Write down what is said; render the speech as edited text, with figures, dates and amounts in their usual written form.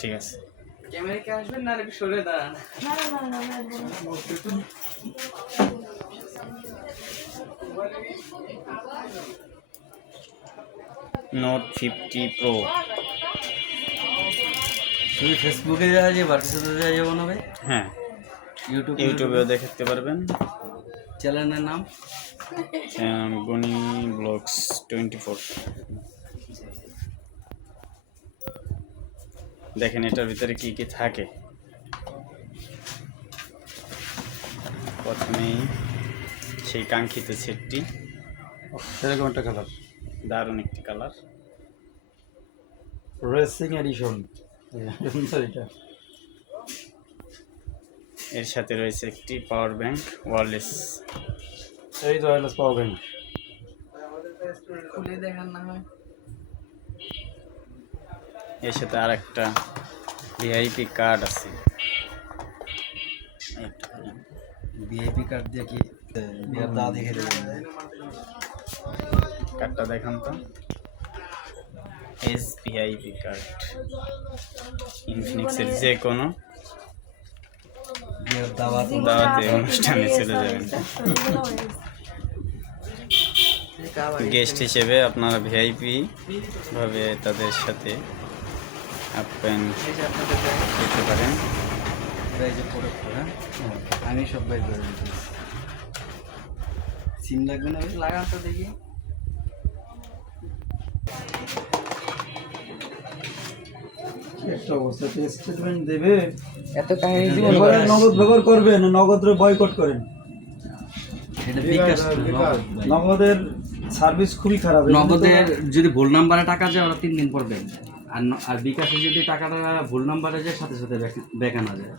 ঠিক আছে। ক্যামেরা কে আসবেন না, একটু সরে দাঁড়ান। না না না না নোট 50 প্রো। শুধু ফেসবুকে যাওয়া যাবে, হোয়াটসঅ্যাপে যাওয়া যাবে না ভাই? হ্যাঁ, ইউটিউবে ইউটিউবেও দেখতে পারবেন। চ্যানেলের নাম গনি ব্লগস 24। দেখেন এটার ভিতরে কি কি থাকে। প্রথমেই সেই কাঙ্ক্ষিত সেটটি, এরকম একটা কালার, দারুণ একটি কালার। Racing addition. এটা এর সাথে রয়েছে একটি পাওয়ার ব্যাংক, ওয়্যারলেস। এই তো ওয়্যারলেস পাওয়ার ব্যাংক। খুলে দেখান না হয়। এর সাথে আর একটা ভিআইপি কার্ড আছে। ভিআইপি কার্ড দিয়ে কি বিয়ার দা দেখে দেবেন? কার্ডটা দেখান তো। এস ভিআইপি কার্ড, ইনফিনিক্সের যে কোনো বিয়ার দাওয়াত দাওয়াতে অনুষ্ঠানে চলে যাবেন। গেস্ট হিসেবে আপনারা ভিআইপি ভাবে তাদের সাথে আপ্যায়ন করতে পারেন। এই যে প্রোডাক্ট, হ্যাঁ আমি সব বাই করে দিচ্ছি। সিম লাগবে না ভাই? লাগান তো দেখি। একটা অবস্থা স্টেটমেন্ট দেবে, এত কাহিনী এবারে নগদ ব্যবহার করবেন না নগদের বয়কট করেন। এটা বিকাশ নগদের সার্ভিস খুবই খারাপ। নগদের যদি ভুল নাম্বারে টাকা যায় ওরা 3 দিন পর দেয়, আর বিকাশে যদি টাকাটা ভুল নাম্বারে যায় সাথে সাথে ব্যাক আনা যায়।